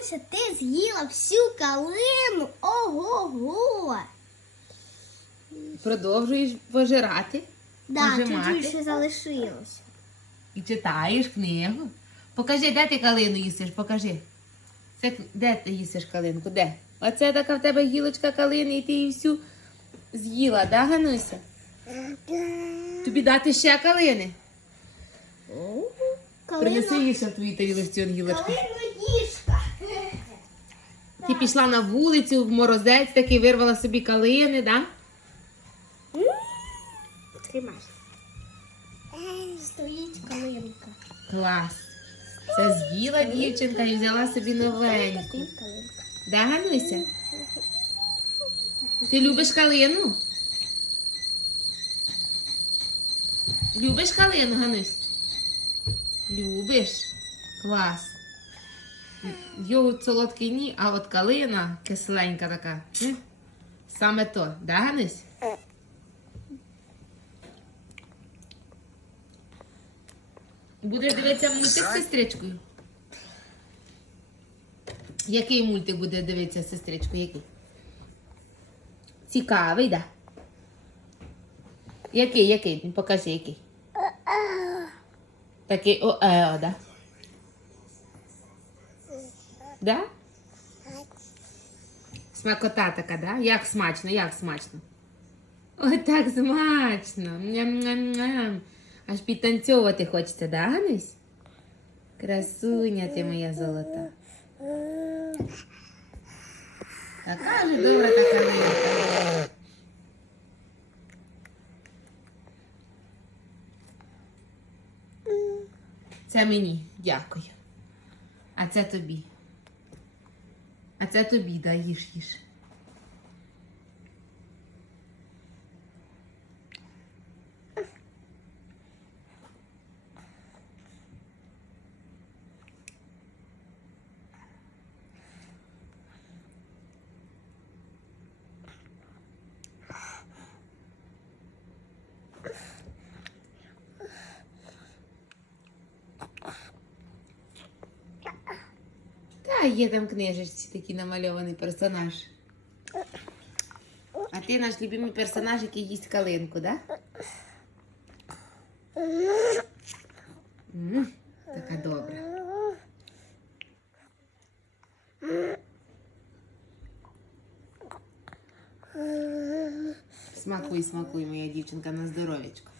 Гануся, ти з'їла всю калину. Ого-го. Продовжуєш пожирати Да, чуть-чуть ще залишилося. і читаєш книгу. Покажи, де ти калину їсиш, покажи. Це де ти їсиш калинку? Де? Оце така в тебе гілочка калини, і ти її всю з'їла, да, Гануся? Тобі дати ще калини? Принеси їй ще в твою тарілочці он гілочку. Ти пішла на вулицю, в морозець такий вирвала собі калини, да? Тримай. Стоїть калинка. Клас. Це з'їла дівчинка і взяла собі новеньку. Да, Гануся? Ти любиш калину? Любиш калину, Ганусь? Любиш? Клас. Йогурт солодкий ні, а от калина кисленька така. Саме то, да, Ганусь? Будеш дивитися мультик з сестричкою? Який мультик буде дивитися сестричку? Який? Цікавий, да? Який, який? Покажи, який. Такий о, е, да? Да? Смакота така, да? Як смачно, як смачно? Ой, так смачно. Ням-ням-ням. Аж підтанцьовувати хочеться, да, Ганусь? Красуня ти моя золота. Така ж добра така милка. Це мені, дякую. А це тобі. А це тобі, да, їж, їж. Та є там в книжечці такий намальований персонаж. А ти наш любимий персонаж, який їсть калинку, да? М, така добра. Смакуй, смакуй, моя дівчинка, на здоров'ячко.